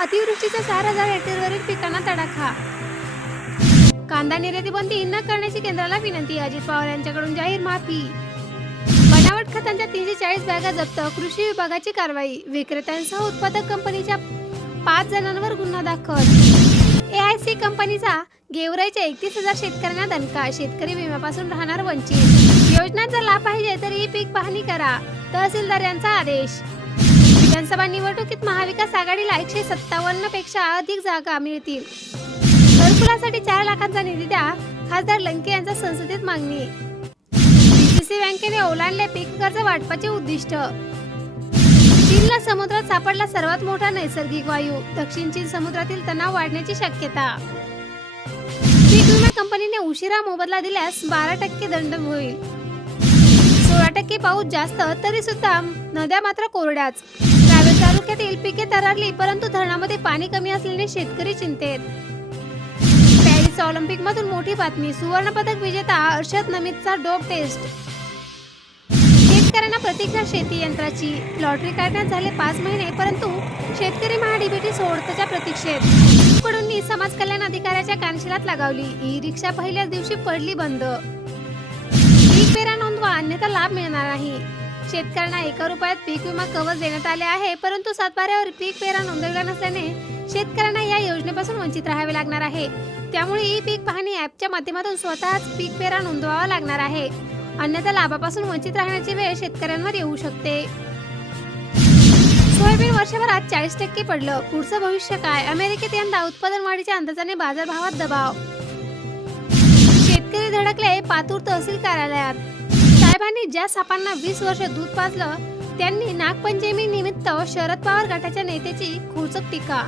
अतिवृष्टीचा चार हजार हेक्टरवरील पिकांना तडाखा. कांदा निर्याती बंदी न करण्याची केंद्राला विनंती अजित पवार यांच्याकडून जाहीर माफी. बनावट खतांच्या तीनशे चाळीस बॅगा जप्त कृषी विभागाची कारवाई. विक्रेत्यांसह उत्पादक कंपनीच्या पाच जणांवर गुन्हा दाखल. ए आय सी कंपनीचा गेवराईच्या एकतीस हजार शेतकऱ्यांना दणका शेतकरी विम्यापासून राहणार वंचित. योजनांचा लाभ पाहिजे तर ही पीक पाहणी करा तहसीलदार यांचा आदेश. विधानसभा निवडणुकीत महाविकास आघाडीला एकशे सत्तावन्नपेक्षा अधिक जागा मिळतील. घरकुलासाठी चार लाखांचा निधी द्या खासदार लंके यांचा संसदेत मागणी. डीसीसी बँकेने ओलांडले पीक कर्ज वाटपाचे उद्दिष्ट. चीनला समुद्रात सापडला सर्वात मोठा नैसर्गिक वायू दक्षिण चीन समुद्रातील तणाव वाढण्याची शक्यता. पीक विमा कंपनीने उशिरा मोबदला दिल्यास बारा टक्के दंड होईल. सोळा टक्के पाऊस जास्त तरी सुद्धा नद्या मात्र कोरड्याच. तालुक्यातील पिके तरारली परंतु धरणामध्ये पाणी कमी असल्याने शेतकरी चिंतेत. पॅरिस ऑलिम्पिक मधून मोठी बातमी सुवर्ण पदक विजेता अर्षद नमितचा डोप टेस्ट. शेतकऱ्यांना प्रतीक्षा शेती यंत्राची. लॉटरी काढण्यात झाले पाच महिने परंतु शेतकरी महाडीबीटी सोडतच्या प्रतीक्षेत. कडूंनी समाज कल्याण अधिकाऱ्याच्या कानशिलात लगावली. ई रिक्षा पहिल्याच दिवशी पडली बंद. पीक पेरा नोंदवा अन्यथा लाभ मिळणार नाही. शेतकऱ्यांना एका रुपयात पीक विमा कवच देण्यात आले आहे परंतु सातबाऱ्यावर पीक पेरा नोंदवला नसल्याने शेतकऱ्यांना या योजनेपासून वंचित राहावे लागणार आहे. त्यामुळे ई पीक पाहणी ॲपच्या माध्यमातून स्वतःच पीक पेरा नोंदवावा लागणार आहे. अन्यथा लाभापासून वंचित राहण्याची वेळ शेतकऱ्यांवर येऊ शकते. सोयाबीन वर्षभरात चाळीस टक्के पडलं. पुढचं भविष्य काय? अमेरिकेत यंदा उत्पादन वाढीच्या अंदाजाने बाजारभावात दबाव. शेतकरी धडकले पातूर तहसील कार्यालयात. साहेबांनी ज्या सापांना वीस वर्ष दूध पाजलं त्यांनी नागपंचमी निमित्त शरद पवार गटाच्या नेत्याची खोचक टीका.